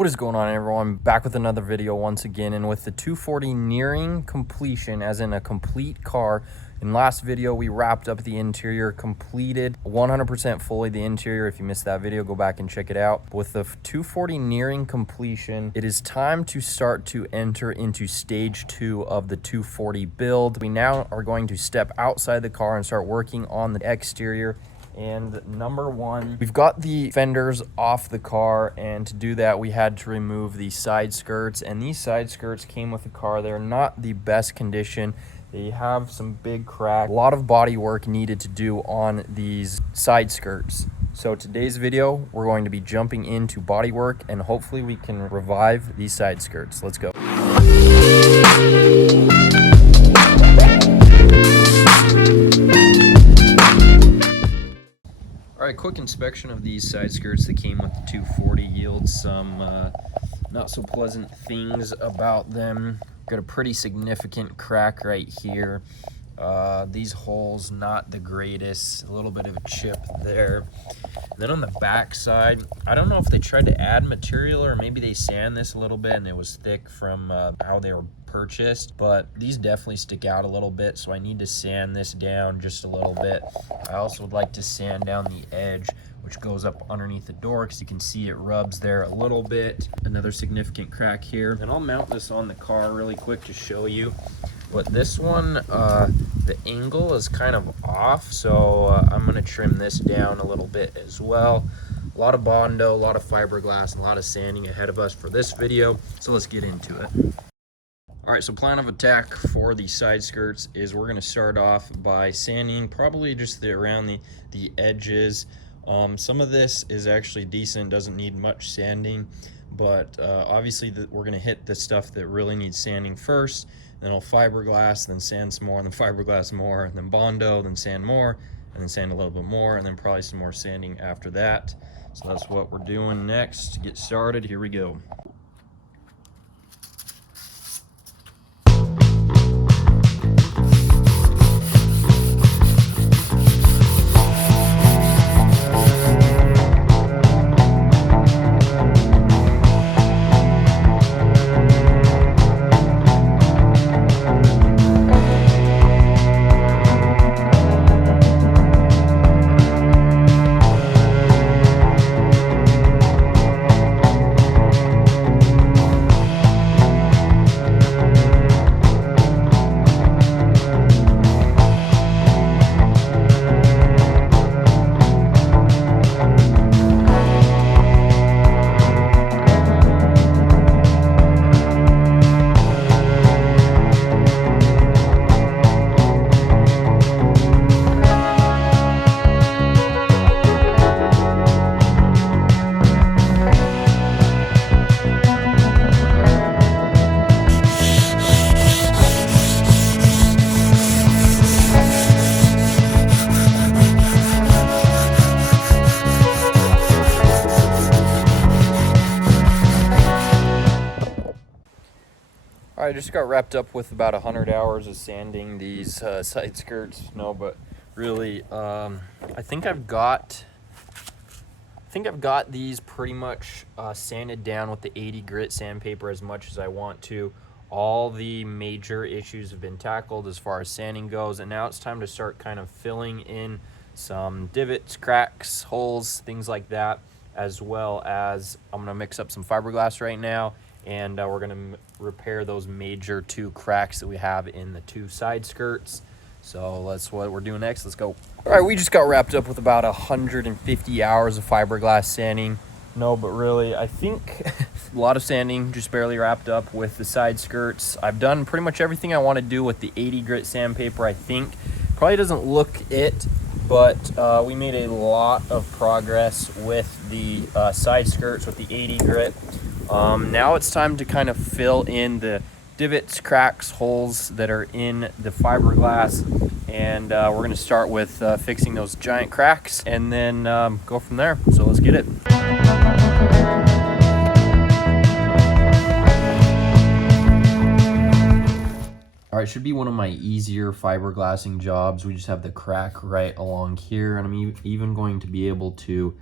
What is going on, everyone? Back with another video once again, and with the 240 nearing completion, as in a complete car. In last video we wrapped up the interior, completed 100% fully the interior. If you missed that video, go back and check it out. With the 240 nearing completion, it is time to start to enter into stage 2 of the 240 build. We now are going to step outside the car and start working on the exterior. And number one, we've got the fenders off the car, and to do that we had to remove the side skirts, and these side skirts came with the car. They're not the best condition. They have some big crack. A lot of body work needed to do on these side skirts. So today's video, we're going to be jumping into body work, and hopefully we can revive these side skirts. Let's go. All right, quick inspection of these side skirts that came with the 240 yields some not so pleasant things about them. Got a pretty significant crack right here. These holes, not the greatest. A little bit of a chip there. Then on the back side, I don't know if they tried to add material or maybe they sand this a little bit and it was thick from how they were purchased, but these definitely stick out a little bit, so I need to sand this down just a little bit. I also would like to sand down the edge, which goes up underneath the door, because you can see it rubs there a little bit. Another significant crack here. And I'll mount this on the car really quick to show you. But this one, the angle is kind of off, so I'm going to trim this down a little bit as well. A lot of Bondo, a lot of fiberglass, and a lot of sanding ahead of us for this video, so let's get into it. All right, so plan of attack for the side skirts is we're going to start off by sanding probably just around the edges. Some of this is actually decent, doesn't need much sanding, but obviously we're going to hit the stuff that really needs sanding first. Then I'll fiberglass, then sand some more, and then fiberglass more, and then Bondo, then sand more, and then sand a little bit more, and then probably some more sanding after that. So that's what we're doing next. To get started, here we go. I just got wrapped up with about 100 hours of sanding these side skirts. No, but really, I think I've got these pretty much sanded down with the 80 grit sandpaper as much as I want to. All the major issues have been tackled as far as sanding goes, and now it's time to start kind of filling in some divots, cracks, holes, things like that, as well as I'm gonna mix up some fiberglass right now, and we're going to repair those major 2 cracks that we have in the 2 side skirts. So that's what we're doing next. Let's go. All right, we just got wrapped up with about 150 hours of fiberglass sanding. No, but really, I think a lot of sanding, just barely wrapped up with the side skirts. I've done pretty much everything I want to do with the 80 grit sandpaper, I think. Probably doesn't look it, but we made a lot of progress with the side skirts with the 80 grit. Now it's time to kind of fill in the divots, cracks, holes that are in the fiberglass, and we're going to start with fixing those giant cracks and then go from there. So let's get it. All right, should be one of my easier fiberglassing jobs. We just have the crack right along here, and I'm even going to be able to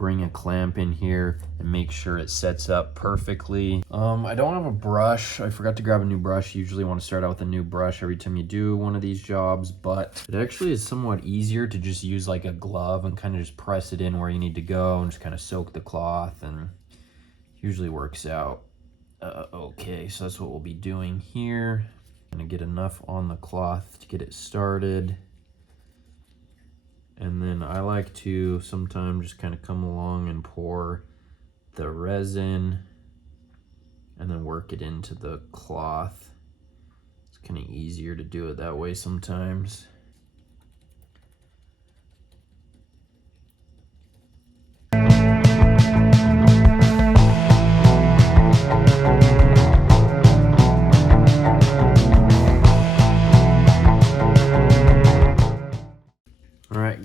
bring a clamp in here and make sure it sets up perfectly. I don't have a brush. I forgot to grab a new brush. You usually want to start out with a new brush every time you do one of these jobs, but it actually is somewhat easier to just use like a glove and kind of just press it in where you need to go and just kind of soak the cloth, and usually works out okay. So that's what we'll be doing here. Gonna get enough on the cloth to get it started. And then I like to sometimes just kind of come along and pour the resin and then work it into the cloth. It's kind of easier to do it that way sometimes.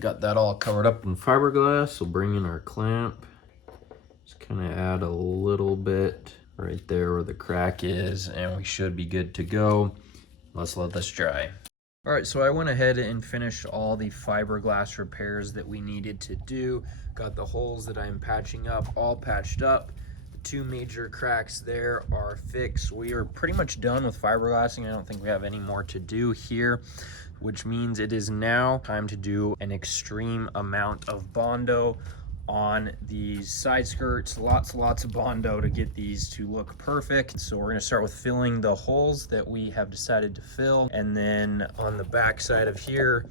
Got that all covered up in fiberglass. We'll bring in our clamp. Just kind of add a little bit right there where the crack is, and we should be good to go. Let's let this dry. All right, so I went ahead and finished all the fiberglass repairs that we needed to do. Got the holes that I'm patching up all patched up. The two major cracks there are fixed. We are pretty much done with fiberglassing. I don't think we have any more to do here, which means it is now time to do an extreme amount of Bondo on these side skirts. Lots of Bondo to get these to look perfect. So we're gonna start with filling the holes that we have decided to fill. And then on the back side of here,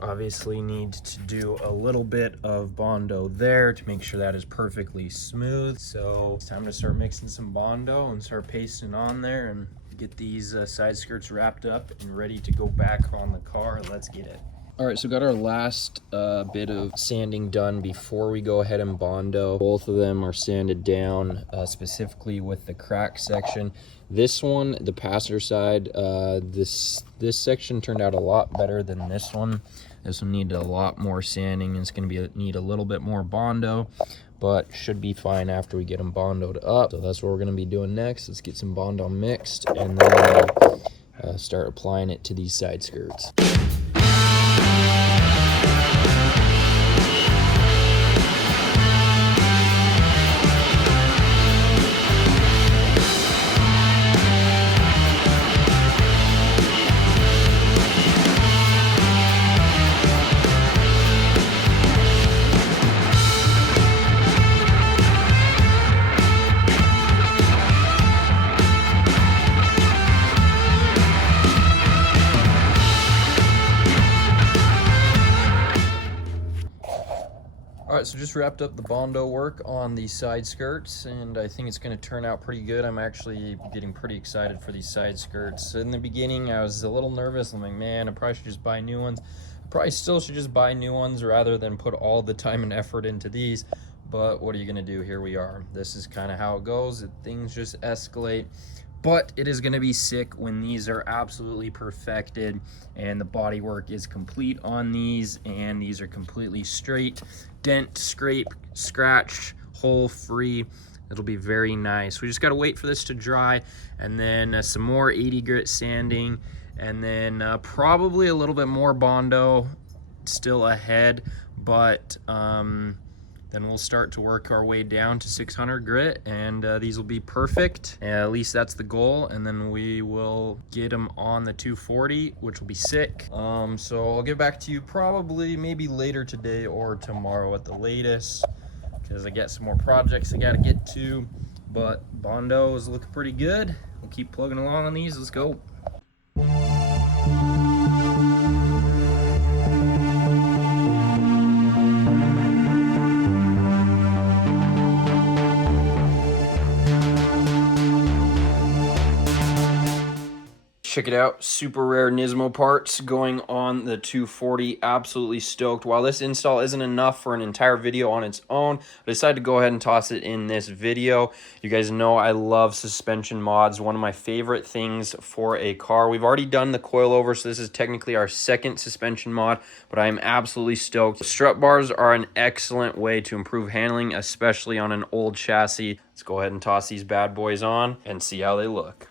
obviously need to do a little bit of Bondo there to make sure that is perfectly smooth. So it's time to start mixing some Bondo and start pasting on there and get these side skirts wrapped up and ready to go back on the car. Let's get it. All right, so got our last bit of sanding done before we go ahead and Bondo. Both of them are sanded down, specifically with the crack section. This one, the passenger side, this section turned out a lot better than this one. This one needed a lot more sanding. It's going to need a little bit more Bondo, but should be fine after we get them Bondoed up. So that's what we're going to be doing next. Let's get some Bondo mixed and then start applying it to these side skirts. All right, so just wrapped up the Bondo work on the side skirts, and I think it's going to turn out pretty good. I'm actually getting pretty excited for these side skirts. In the beginning, I was a little nervous. I'm like, man, I probably should just buy new ones. I probably still should just buy new ones rather than put all the time and effort into these. But what are you going to do? Here we are. This is kind of how it goes. Things just escalate. But it is going to be sick when these are absolutely perfected and the body work is complete on these, and these are completely straight, dent, scrape, scratch, hole free. It'll be very nice. We just got to wait for this to dry, and then some more 80 grit sanding, and then probably a little bit more Bondo still ahead, but then we'll start to work our way down to 600 grit, and these will be perfect. At least that's the goal, and then we will get them on the 240, which will be sick. So I'll get back to you probably maybe later today or tomorrow at the latest, because I got some more projects I got to get to. But Bondo is looking pretty good. We'll keep plugging along on these. Let's go. Check it out, super rare Nismo parts going on the 240. Absolutely stoked. While this install isn't enough for an entire video on its own, I decided to go ahead and toss it in this video. You guys know I love suspension mods, one of my favorite things for a car. We've already done the coilover, so this is technically our second suspension mod, but I am absolutely stoked. Strut bars are an excellent way to improve handling, especially on an old chassis. Let's go ahead and toss these bad boys on and see how they look.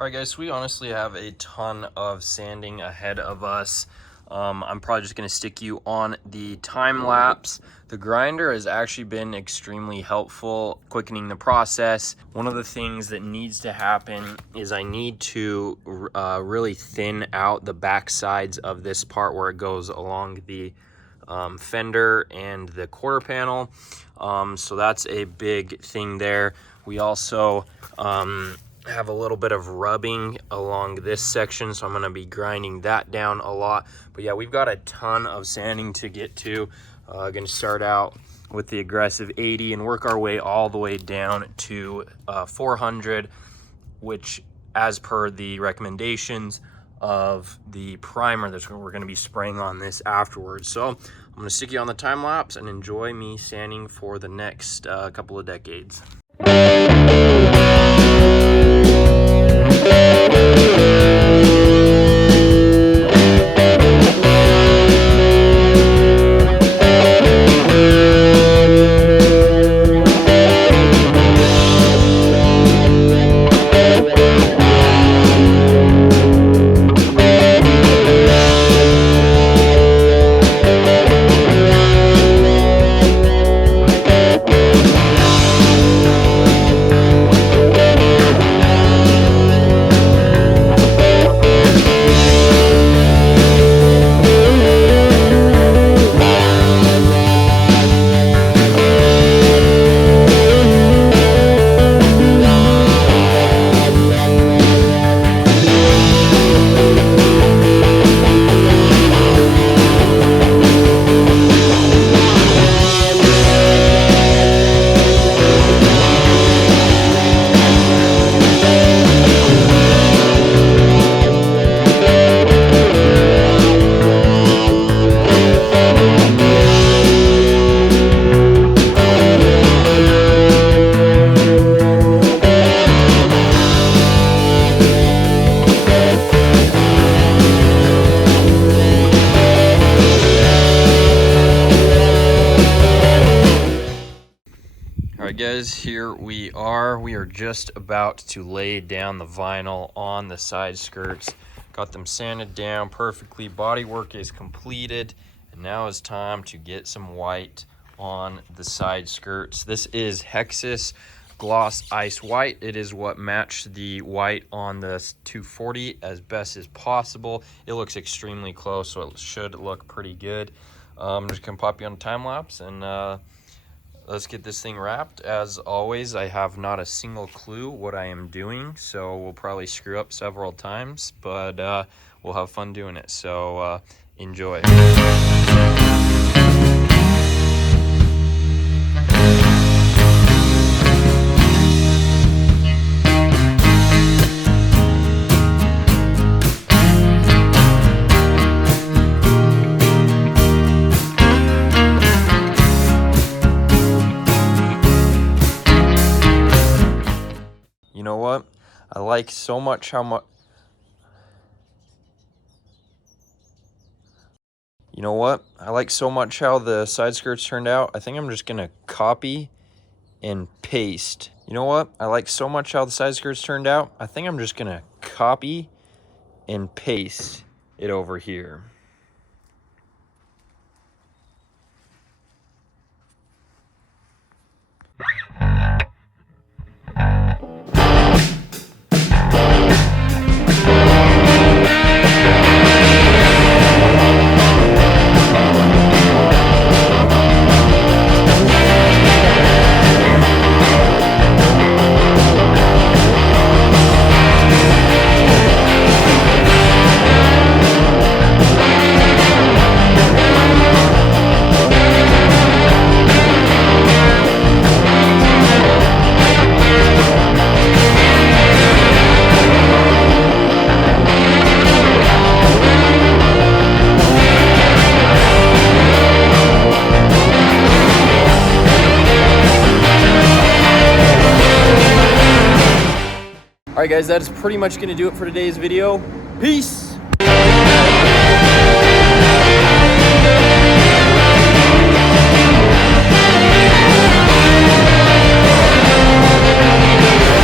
All right, guys, so we honestly have a ton of sanding ahead of us. I'm probably just gonna stick you on the time lapse. The grinder has actually been extremely helpful, quickening the process. One of the things that needs to happen is I need to really thin out the back sides of this part where it goes along the fender and the quarter panel. So that's a big thing there. We also have a little bit of rubbing along this section, so I'm going to be grinding that down a lot. But yeah, we've got a ton of sanding to get to. Going to start out with the aggressive 80 and work our way all the way down to 400, which as per the recommendations of the primer that we're going to be spraying on this afterwards. So I'm going to stick you on the time lapse and enjoy me sanding for the next couple of decades. Guys, here we are just about to lay down the vinyl on the side skirts. Got them sanded down perfectly, bodywork is completed, and now it's time to get some white on the side skirts. This is Hexus Gloss Ice White. It is what matched the white on the 240 as best as possible. It looks extremely close, so it should look pretty good. I'm just gonna pop you on a time lapse and let's get this thing wrapped. As always, I have not a single clue what I am doing, so we'll probably screw up several times, but we'll have fun doing it, so enjoy. You know what? I like so much how much. You know what? I like so much how the side skirts turned out. I think I'm just gonna copy and paste. You know what? I like so much how the side skirts turned out. I think I'm just gonna copy and paste it over here. All right, guys, that's pretty much going to do it for today's video. Peace.